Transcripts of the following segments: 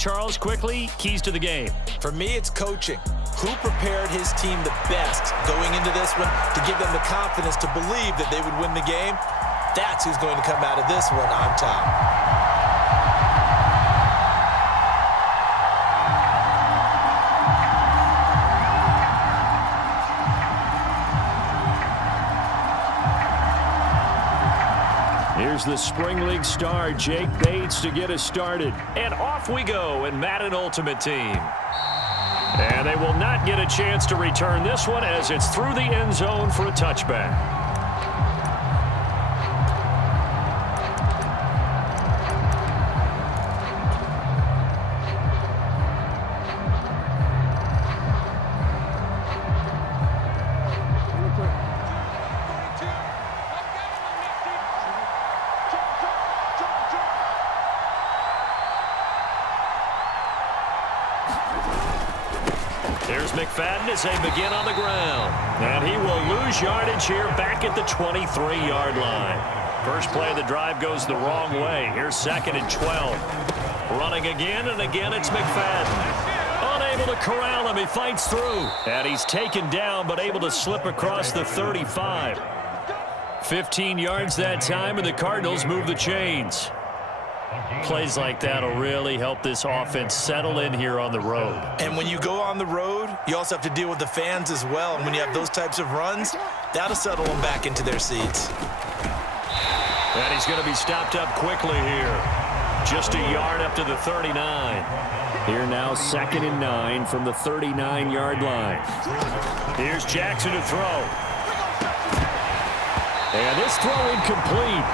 Charles, quickly, keys to the game. For me, it's coaching. Who prepared his team the best going into this one to give them the confidence to believe that they would win the game? That's who's going to come out of this one on top. Here's the Spring League star, Jake Bates, to get us started. And off we go in Madden Ultimate Team. And they will not get a chance to return this one as it's through the end zone for a touchback. There's McFadden as they begin on the ground. And he will lose yardage here back at the 23-yard line. First play of the drive goes the wrong way. Here's 2nd and 12. Running again, and again it's McFadden. Unable to corral him. He fights through. And he's taken down, but able to slip across the 35. 15 yards that time, and the Cardinals move the chains. Plays like that will really help this offense settle in here on the road. And when you go on the road, you also have to deal with the fans as well. And when you have those types of runs, that'll settle them back into their seats. And he's going to be stopped up quickly here. Just a yard up to the 39. Here now 2nd and 9 from the 39-yard line. Here's Jackson to throw. And this throw incomplete.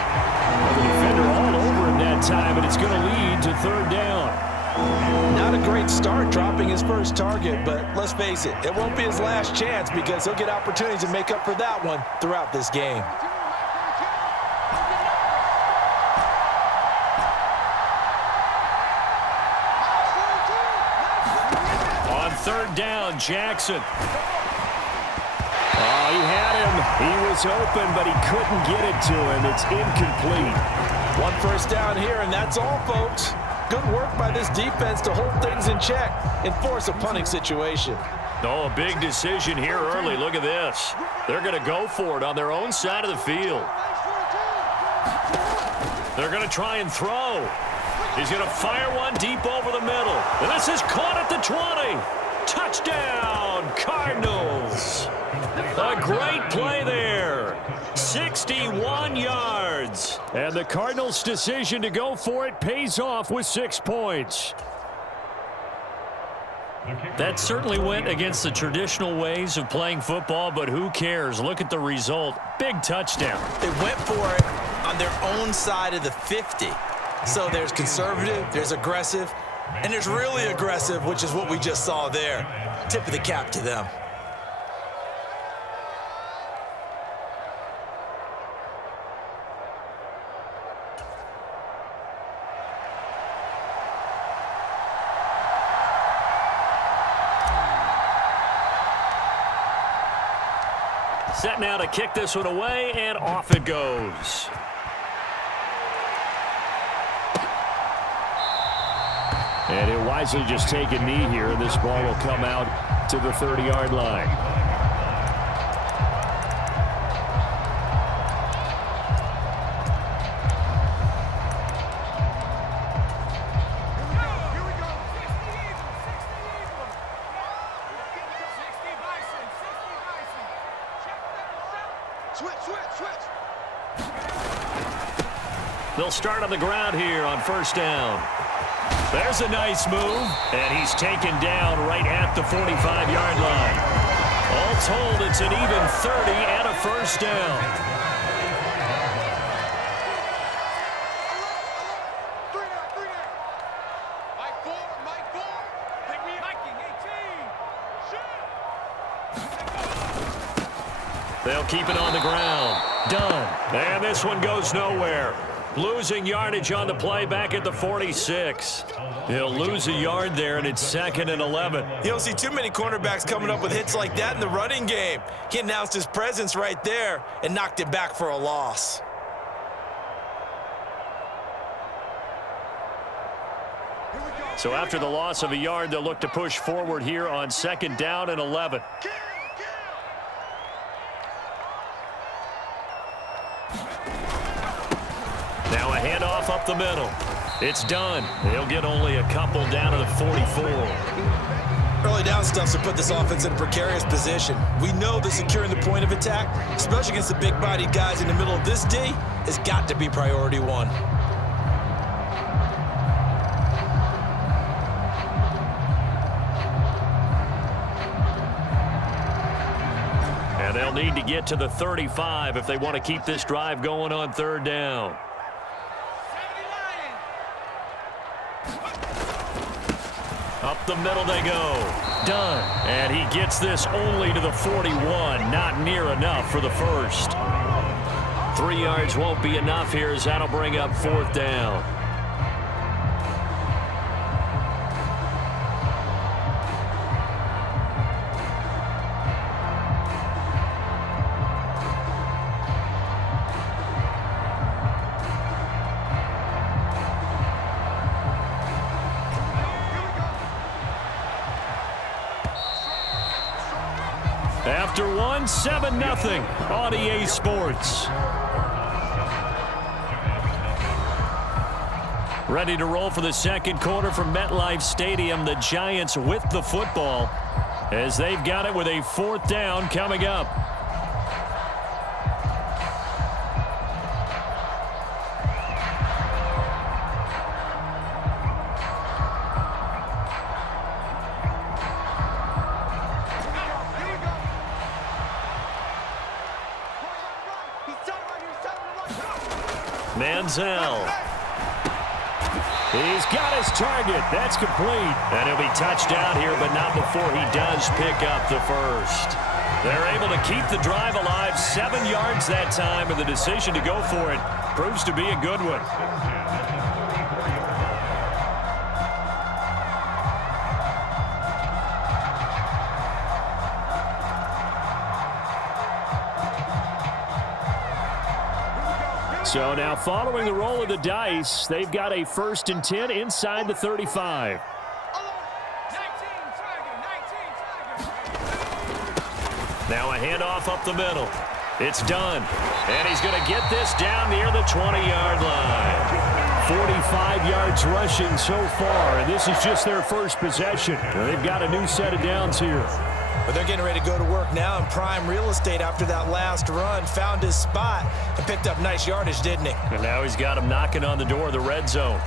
The defender all over him that time, and it's going to lead to 3rd down. Not a great start dropping his first target, but let's face it, it won't be his last chance because he'll get opportunities to make up for that one throughout this game. On 3rd down, Jackson. Oh, he had him. He was open, but he couldn't get it to him. It's incomplete. 1 first down here, and that's all, folks. Good work by this defense to hold things in check and force a punting situation. Oh, a big decision here early. Look at this. They're going to go for it on their own side of the field. They're going to try and throw. He's going to fire one deep over the middle. And this is caught at the 20. Touchdown, Cardinals. A great play there. 61 yards. And the Cardinals' decision to go for it pays off with 6 points. That certainly went against the traditional ways of playing football, but who cares? Look at the result. Big touchdown. They went for it on their own side of the 50. So there's conservative, there's aggressive, and there's really aggressive, which is what we just saw there. Tip of the cap to them. Set now to kick this one away, and off it goes. And he'll wisely just take a knee here. This ball will come out to the 30-yard line. They'll start on the ground here on 1st down. There's a nice move, and he's taken down right at the 45-yard line. All told, it's an even 30 and a 1st down. They'll keep it on the ground. Done. And this one goes nowhere. Losing yardage on the play back at the 46. He'll lose a yard there, and it's 2nd and 11. You don't see too many cornerbacks coming up with hits like that in the running game. He announced his presence right there and knocked it back for a loss. Here we go. So after the loss of a yard, they'll look to push forward here on 2nd down and 11. Now a handoff up the middle. It's done. They'll get only a couple down to the 44. Early down stuff to put this offense in a precarious position. We know that securing the point of attack, especially against the big-bodied guys in the middle of this D, has got to be priority one. And they'll need to get to the 35 if they want to keep this drive going on 3rd down. Up the middle they go. Done. And he gets this only to the 41. Not near enough for the first. 3 yards won't be enough here as that'll bring up 4th down. After 7-0 on EA Sports. Ready to roll for the 2nd quarter from MetLife Stadium. The Giants with the football as they've got it with a 4th down coming up. Manziel. He's got his target. That's complete. And he'll be touchdown here, but not before he does pick up the first. They're able to keep the drive alive. 7 yards that time, and the decision to go for it proves to be a good one. So now following the roll of the dice, they've got a 1st and 10 inside the 35. Now a handoff up the middle. It's done. And he's going to get this down near the 20-yard line. 45 yards rushing so far, and this is just their first possession. They've got a new set of downs here. But they're getting ready to go to work now in prime real estate after that last run. Found his spot and picked up nice yardage, didn't he? And now he's got him knocking on the door of the red zone.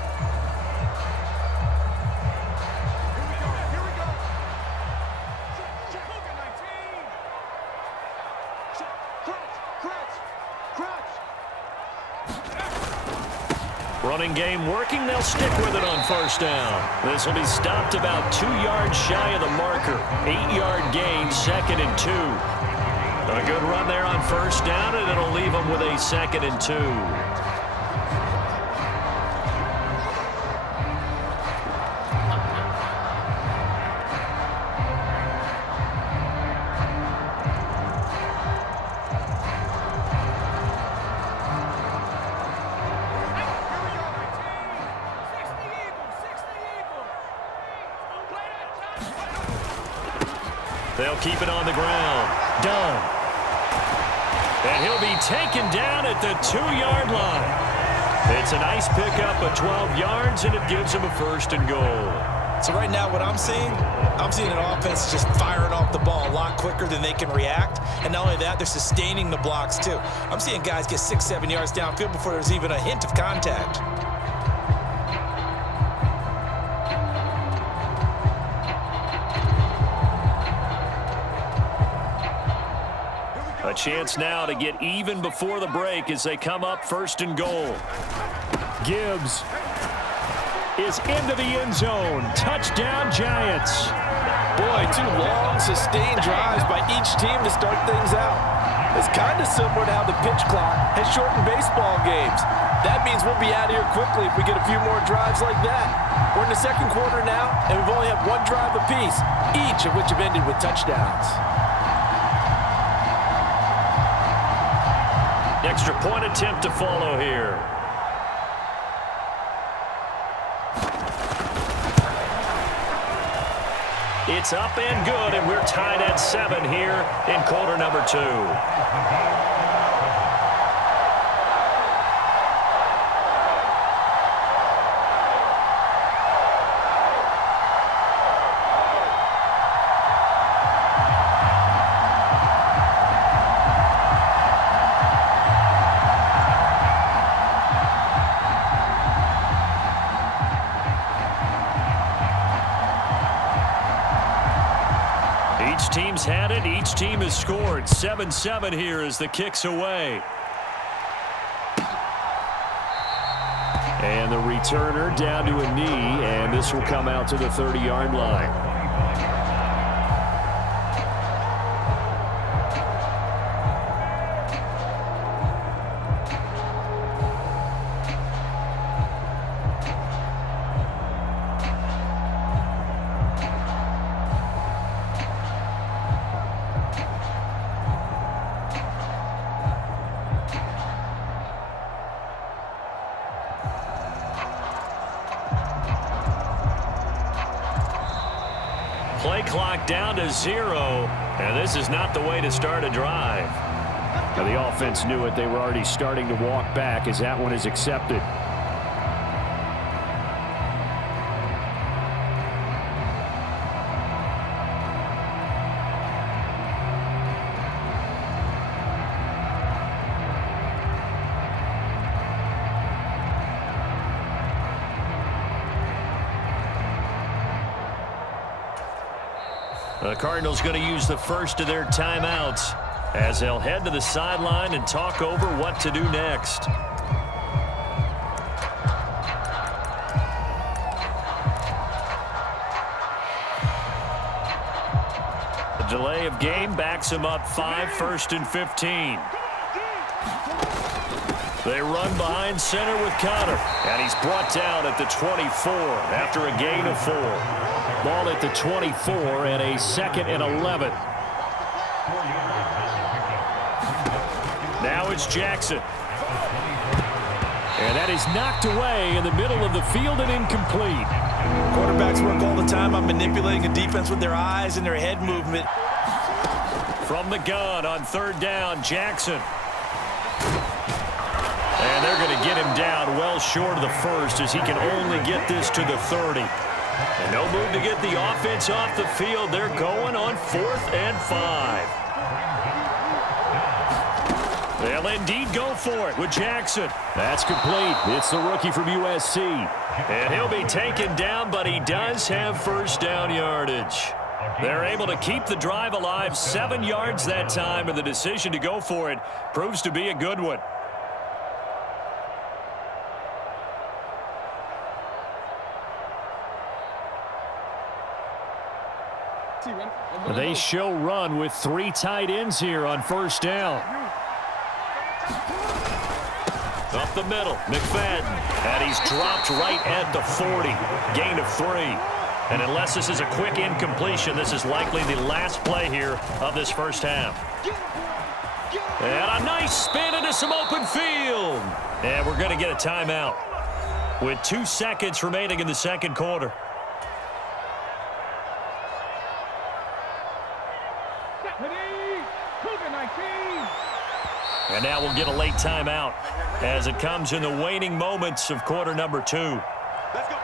Running game working. They'll stick with it on 1st down. This will be stopped about 2 yards shy of the marker. 8-yard gain, 2nd and 2. A good run there on 1st down, and it'll leave them with a 2nd and 2. They'll keep it on the ground. Done. And he'll be taken down at the 2-yard line. It's a nice pickup of 12 yards, and it gives him a 1st and goal. So right now what I'm seeing an offense just firing off the ball a lot quicker than they can react. And not only that, they're sustaining the blocks too. I'm seeing guys get 6-7 yards downfield before there's even a hint of contact. A chance now to get even before the break as they come up 1st and goal. Gibbs is into the end zone. Touchdown, Giants. Boy, 2 long, sustained drives by each team to start things out. It's kind of similar to how the pitch clock has shortened baseball games. That means we'll be out of here quickly if we get a few more drives like that. We're in the 2nd quarter now, and we've only had 1 drive apiece, each of which have ended with touchdowns. Extra point attempt to follow here. It's up and good, and we're tied at 7 here in quarter number 2. Each team's had it. Each team has scored. 7-7 here as the kick's away. And the returner down to a knee, and this will come out to the 30-yard line. Play clock down to 0, and this is not the way to start a drive. Now, the offense knew it. They were already starting to walk back as that one is accepted. The Cardinals going to use the first of their timeouts as they'll head to the sideline and talk over what to do next. The delay of game backs him up 5, 1st and 15. They run behind center with Connor, and he's brought down at the 24 after a gain of 4. Ball at the 24 and a 2nd and 11. Now it's Jackson. And that is knocked away in the middle of the field and incomplete. Quarterbacks work all the time on manipulating a defense with their eyes and their head movement. From the gun on 3rd down, Jackson. And they're going to get him down well short of the 1st as he can only get this to the 30. And no move to get the offense off the field. They're going on 4th and 5. They'll indeed go for it with Jackson. That's complete. It's the rookie from USC. And he'll be taken down, but he does have 1st down yardage. They're able to keep the drive alive, 7 yards that time, and the decision to go for it proves to be a good one. They show run with 3 tight ends here on 1st down. Up the middle, McFadden. And he's dropped right at the 40. Gain of 3. And unless this is a quick incompletion, this is likely the last play here of this first half. And a nice spin into some open field. And we're going to get a timeout with 2 seconds remaining in the 2nd quarter. And now we'll get a late timeout as it comes in the waning moments of quarter number 2. Let's go.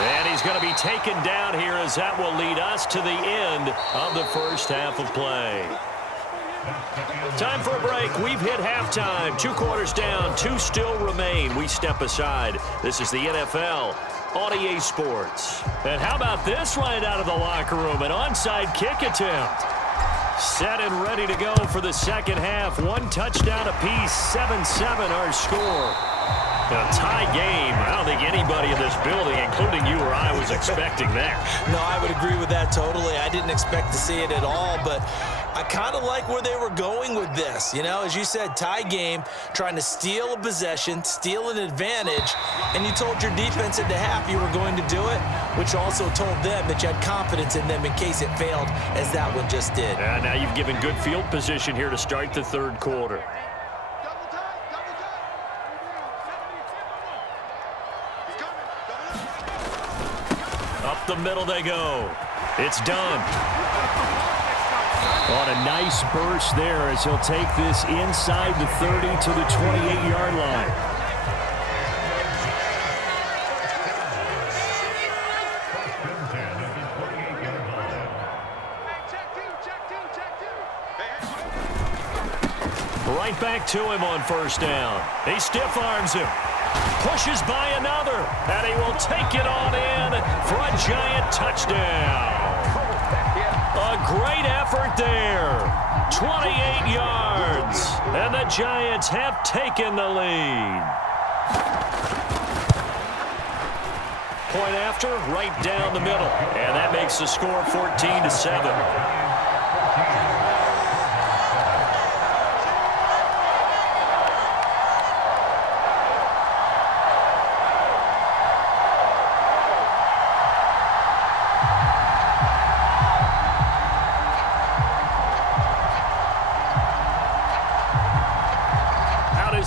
And he's going to be taken down here as that will lead us to the end of the first half of play. Time for a break. We've hit halftime. 2 quarters down, 2 still remain. We step aside. This is the NFL on EA Sports. And how about this right out of the locker room? An onside kick attempt. Set and ready to go for the second half. 1 touchdown apiece. 7-7 our score. A tie game. I don't think anybody in this building, including you or I, was expecting that. No, I would agree with that totally. I didn't expect to see it at all, but I kind of like where they were going with this. You know, as you said, tie game, trying to steal a possession, steal an advantage, and you told your defense at the half you were going to do it, which also told them that you had confidence in them in case it failed, as that one just did. And now you've given good field position here to start the third quarter. Up the middle they go. It's done. On a nice burst there as he'll take this inside the 30 to the 28-yard line. Right back to him on first down. He stiff arms him. Pushes by another, and he will take it on in for a giant touchdown. A great effort there. 28 yards, and the Giants have taken the lead. Point after, right down the middle, and that makes the score 14-7.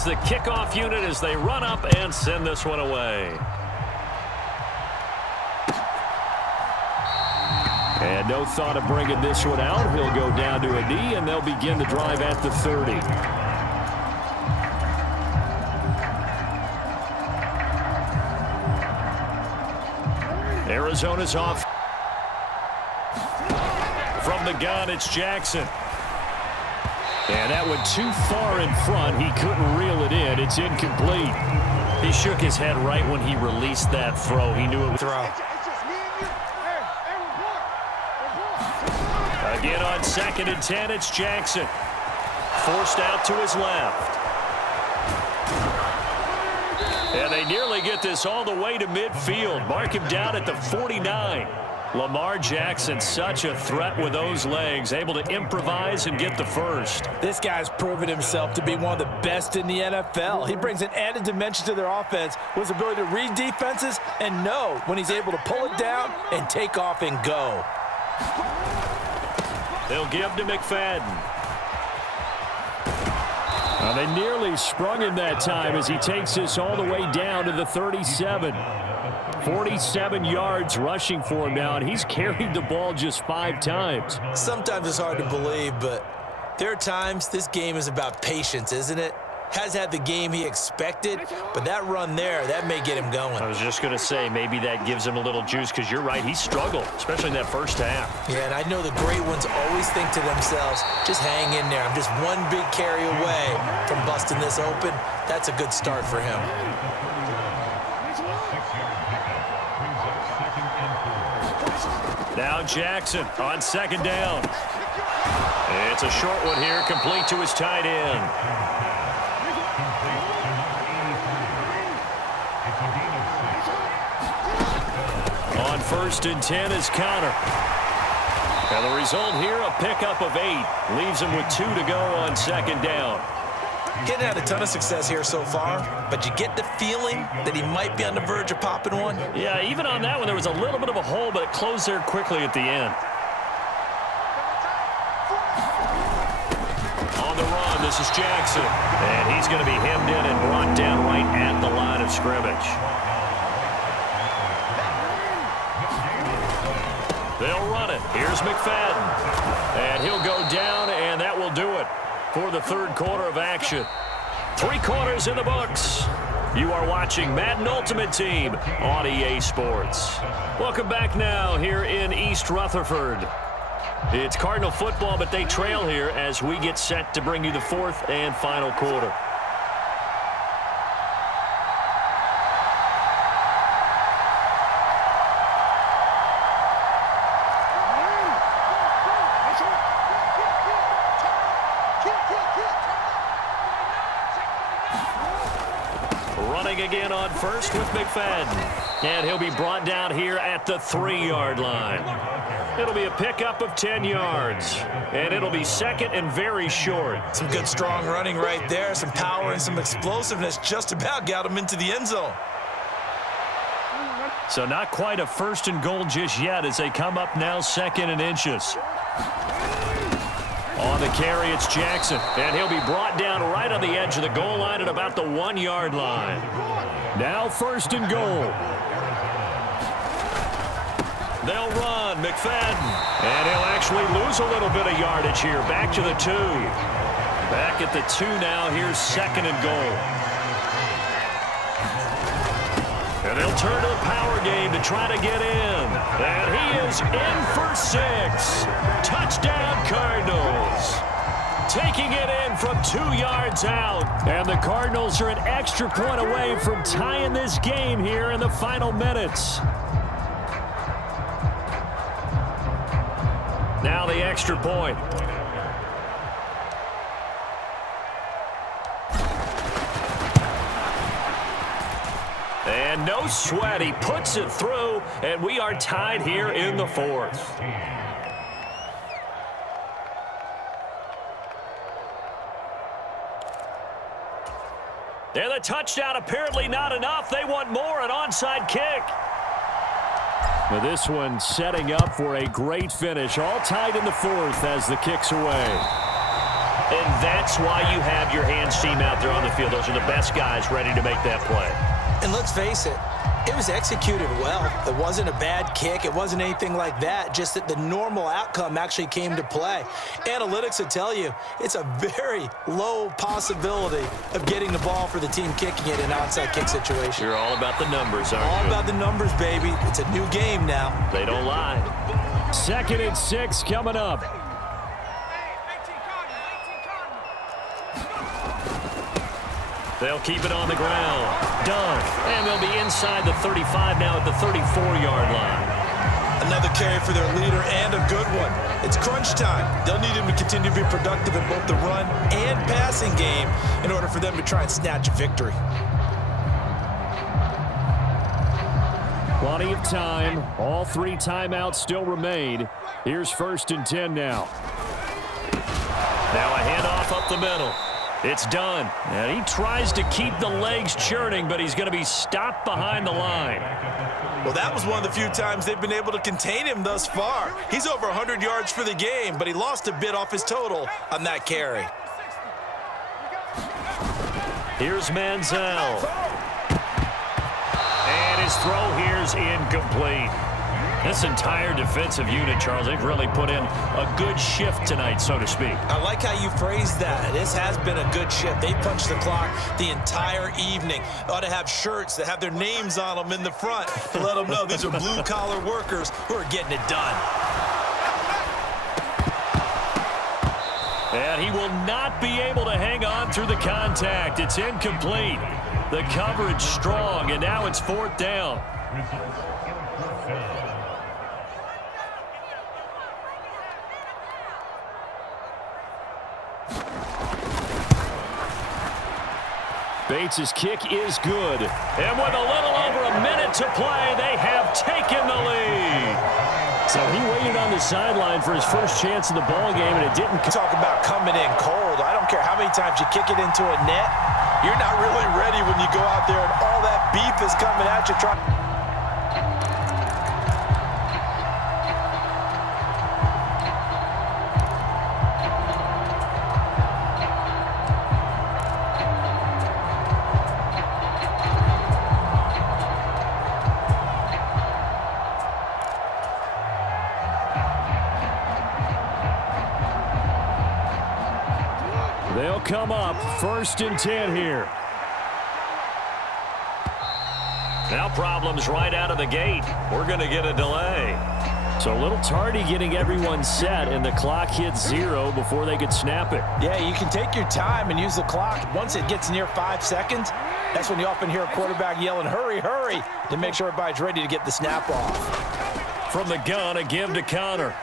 The kickoff unit as they run up and send this one away. And no thought of bringing this one out. He'll go down to a knee, and they'll begin the drive at the 30. Arizona's off. From the gun, it's Jackson. And that went too far in front. He couldn't reel it in. It's incomplete. He shook his head right when he released that throw. He knew it would throw. Again on 2nd and 10, it's Jackson. Forced out to his left. And they nearly get this all the way to midfield. Mark him down at the 49. Lamar Jackson, such a threat with those legs, able to improvise and get the first. This guy's proven himself to be one of the best in the NFL. He brings an added dimension to their offense with his ability to read defenses and know when he's able to pull it down and take off and go. They'll give to McFadden. They nearly sprung him that time as he takes this all the way down to the 37. 47 yards rushing for him now, and he's carried the ball just 5 times. Sometimes it's hard to believe, but there are times this game is about patience, isn't it? Has had the game he expected, but that run there, that may get him going. I was just going to say, maybe that gives him a little juice, because you're right, he struggled, especially in that first half. Yeah, and I know the great ones always think to themselves, just hang in there. I'm just one big carry away from busting this open. That's a good start for him. Now Jackson on 2nd down. It's a short one here, complete to his tight end. On 1st and 10 is Connor. And the result here, a pickup of 8. Leaves him with 2 to go on 2nd down. Getting had a ton of success here so far, but you get the feeling that he might be on the verge of popping one. Yeah, even on that one, there was a little bit of a hole, but it closed there quickly at the end. On the run, this is Jackson. And he's going to be hemmed in and brought down right at the line of scrimmage. They'll run it. Here's McFadden. And he'll go down, and that will do it for the third quarter of action. 3 quarters in the books. You are watching Madden Ultimate Team on EA Sports. Welcome back now here in East Rutherford. It's Cardinal football, but they trail here as we get set to bring you the 4th and final quarter. Again on first with McFadden. And he'll be brought down here at the 3-yard line. It'll be a pickup of 10 yards, and it'll be second and very short. Some good, strong running right there, some power and some explosiveness just about got him into the end zone. So not quite a first and goal just yet as they come up now second and inches. On the carry, it's Jackson, and he'll be brought down right on the edge of the goal line at about the 1-yard line. Now first and goal. They'll run, McFadden, and he'll actually lose a little bit of yardage here. Back to the 2. Back at the 2 now. Here's second and goal. And they'll turn to the power game to try to get in. And he is in for 6. Touchdown, Cardinals. Taking it in from 2 yards out. And the Cardinals are an extra point away from tying this game here in the final minutes. Now the extra point. And no sweat. He puts it through, and we are tied here in the 4th. And the touchdown apparently not enough. They want more, an onside kick. Now this one setting up for a great finish. All tied in the 4th as the kick's away. And that's why you have your hands team out there on the field. Those are the best guys ready to make that play. And let's face it, it was executed well. It wasn't a bad kick. It wasn't anything like that. Just that the normal outcome actually came to play. Analytics will tell you it's a very low possibility of getting the ball for the team kicking it in an onside kick situation. You're all about the numbers, aren't you? All about the numbers, baby. It's a new game now. They don't lie. Second and 6 coming up. They'll keep it on the ground. Done. And they'll be inside the 35 now at the 34-yard line. Another carry for their leader and a good one. It's crunch time. They'll need him to continue to be productive in both the run and passing game in order for them to try and snatch a victory. Plenty of time. All 3 timeouts still remain. Here's first and 10 now. Now a handoff up the middle. It's done. And he tries to keep the legs churning, but he's going to be stopped behind the line. Well, that was one of the few times they've been able to contain him thus far. He's over 100 yards for the game, but he lost a bit off his total on that carry. Here's Manziel. And his throw here's incomplete. This entire defensive unit, Charles, they've really put in a good shift tonight, so to speak. I like how you phrased that. This has been a good shift. They punched the clock the entire evening. They ought to have shirts that have their names on them in the front to let them know these are blue-collar workers who are getting it done. And he will not be able to hang on through the contact. It's incomplete. The coverage strong, and now it's 4th down. Bates' kick is good. And with a little over a minute to play, they have taken the lead. So he waited on the sideline for his first chance in the ball game, and it didn't. Talk about coming in cold. I don't care how many times you kick it into a net. You're not really ready when you go out there and all that beef is coming at you. They'll come up first and 10 here. Now problems right out of the gate. We're going to get a delay. So a little tardy getting everyone set, and the clock hits 0 before they could snap it. Yeah, you can take your time and use the clock. Once it gets near 5 seconds, that's when you often hear a quarterback yelling, hurry, hurry, to make sure everybody's ready to get the snap off. From the gun, a give to Connor.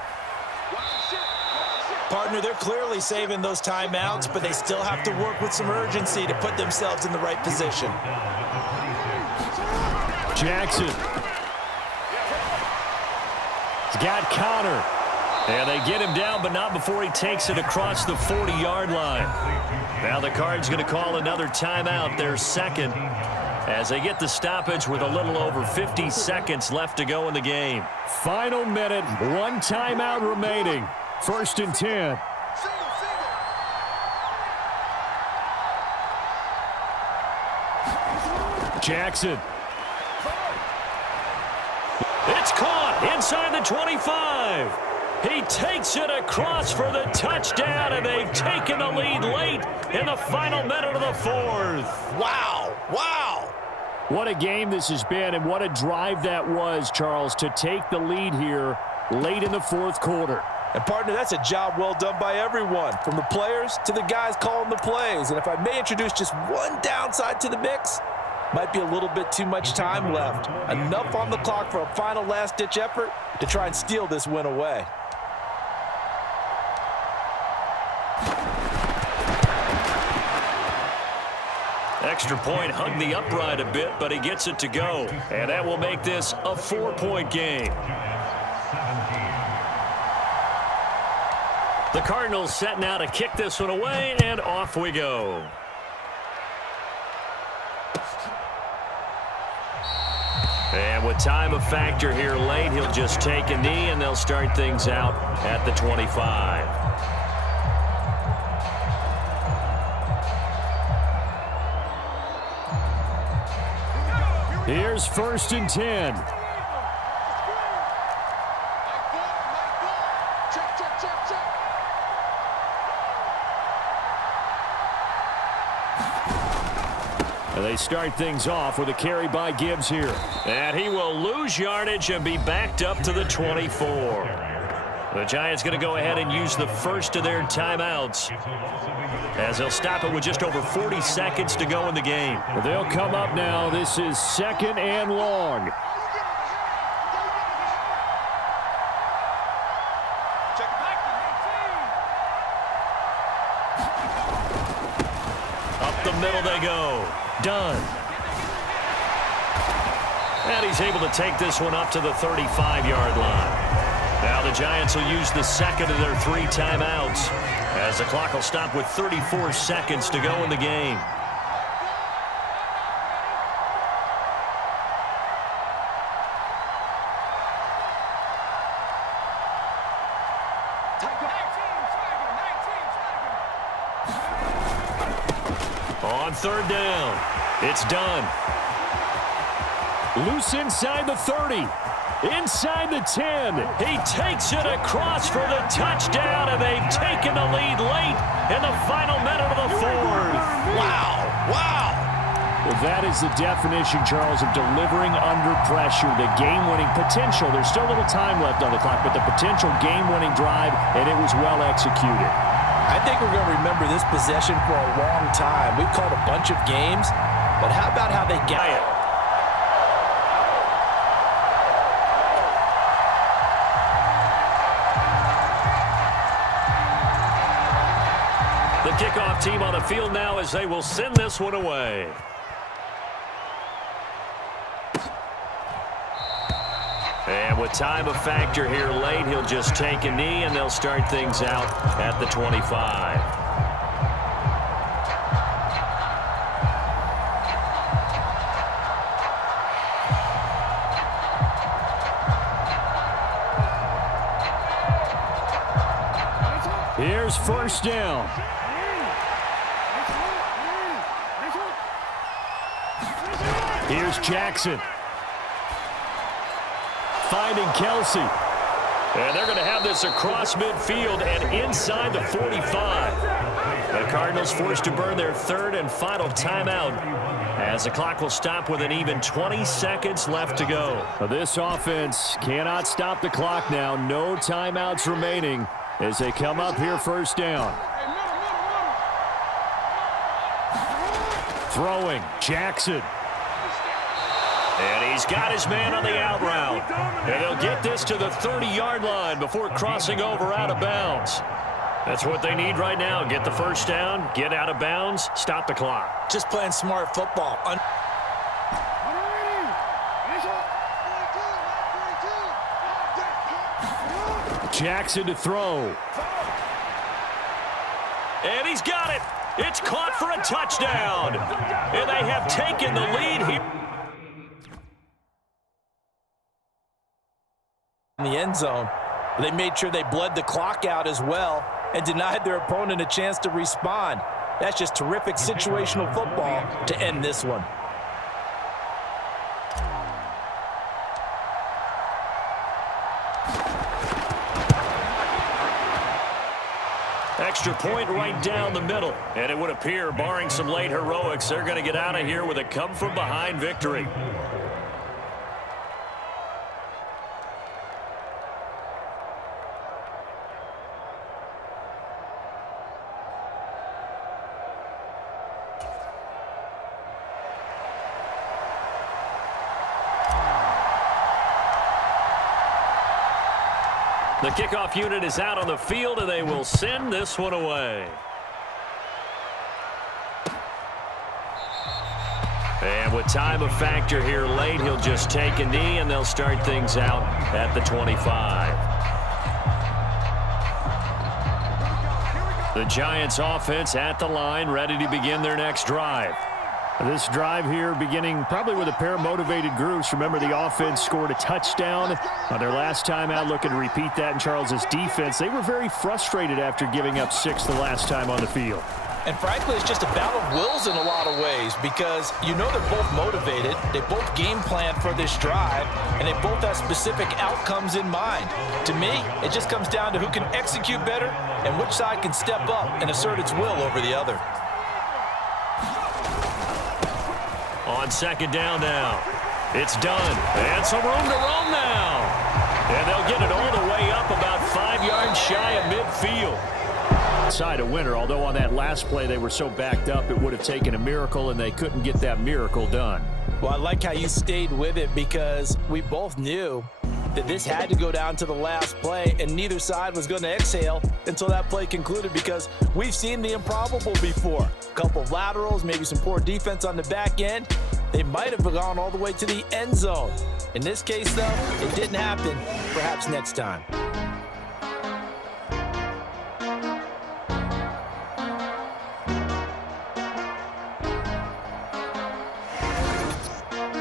Partner, they're clearly saving those timeouts, but they still have to work with some urgency to put themselves in the right position. Jackson. He's got Connor. And they get him down, but not before he takes it across the 40-yard line. Now the Cards going to call another timeout, their second, as they get the stoppage with a little over 50 seconds left to go in the game. Final minute, one timeout remaining. 1st and 10. Jackson. It's caught inside the 25. He takes it across for the touchdown, and they've taken the lead late in the final minute of the 4th. Wow. Wow. What a game this has been, and what a drive that was, Charles, to take the lead here late in the 4th quarter. And, partner, that's a job well done by everyone, from the players to the guys calling the plays. And if I may introduce just one downside to the mix, might be a little bit too much time left. Enough on the clock for a final last-ditch effort to try and steal this win away. Extra point hugged the upright a bit, but he gets it to go. And that will make this a 4-point game. The Cardinals setting out to kick this one away, and off we go. And with time a factor here late, he'll just take a knee, and they'll start things out at the 25. Here's 1st and 10. And they start things off with a carry by Gibbs here. And he will lose yardage and be backed up to the 24. The Giants going to go ahead and use the first of their timeouts, as they'll stop it with just over 40 seconds to go in the game. They'll come up now. This is 2nd and long. Up the middle they go. Done. And he's able to take this one up to the 35-yard line. Now the Giants will use the second of their 3 timeouts, as the clock will stop with 34 seconds to go in the game. On 3rd down, it's done. Loose inside the 30. Inside the 10. He takes it across for the touchdown, and they've taken the lead late in the final minute of the 4th. Wow. Wow. Well, that is the definition, Charles, of delivering under pressure. The game-winning potential. There's still a little time left on the clock, but the potential game-winning drive, and it was well executed. I think we're going to remember this possession for a long time. We've called a bunch of games, but how about how they got it? The kickoff team on the field now, as they will send this one away. And with time a factor here late, he'll just take a knee, and they'll start things out at the 25. Here's 1st down. Here's Jackson. Finding Kelsey. And they're going to have this across midfield and inside the 45. The Cardinals forced to burn their 3rd and final timeout, as the clock will stop with an even 20 seconds left to go. This offense cannot stop the clock now. No timeouts remaining as they come up here 1st down. Throwing, Jackson. And he's got his man on the out route. And they'll get this to the 30-yard line before crossing over out of bounds. That's what they need right now. Get the 1st down, get out of bounds, stop the clock. Just playing smart football. Jackson to throw. And he's got it. It's caught for a touchdown. And they have taken the lead here. In the end zone, they made sure they bled the clock out as well and denied their opponent a chance to respond. That's just terrific situational football to end this one. Extra point right down the middle. And it would appear, barring some late heroics, they're going to get out of here with a come-from-behind victory. The kickoff unit is out on the field, and they will send this one away. And with time a factor here late, he'll just take a knee, and they'll start things out at the 25. The Giants offense at the line, ready to begin their next drive. This drive here beginning probably with a pair of motivated groups. Remember, the offense scored a touchdown on their last time out. Looking to repeat that in Charles's defense. They were very frustrated after giving up 6 the last time on the field. And frankly, it's just a battle of wills in a lot of ways because you know they're both motivated. They both game plan for this drive, and they both have specific outcomes in mind. To me, it just comes down to who can execute better and which side can step up and assert its will over the other. On second down now. It's done. And some room to roam now. And they'll get it all the way up about 5 yards shy of midfield. Side a winner, although on that last play they were so backed up it would have taken a miracle, and they couldn't get that miracle done. Well, I like how you stayed with it because we both knew that this had to go down to the last play, and neither side was going to exhale until that play concluded because we've seen the improbable before. A couple of laterals, maybe some poor defense on the back end. They might have gone all the way to the end zone. In this case, though, it didn't happen. Perhaps next time.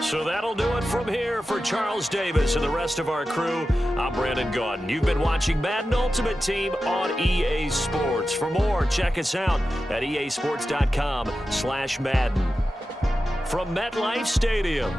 So that'll do it from here for Charles Davis and the rest of our crew. I'm Brandon Gaudin. You've been watching Madden Ultimate Team on EA Sports. For more, check us out at easports.com/Madden. From MetLife Stadium,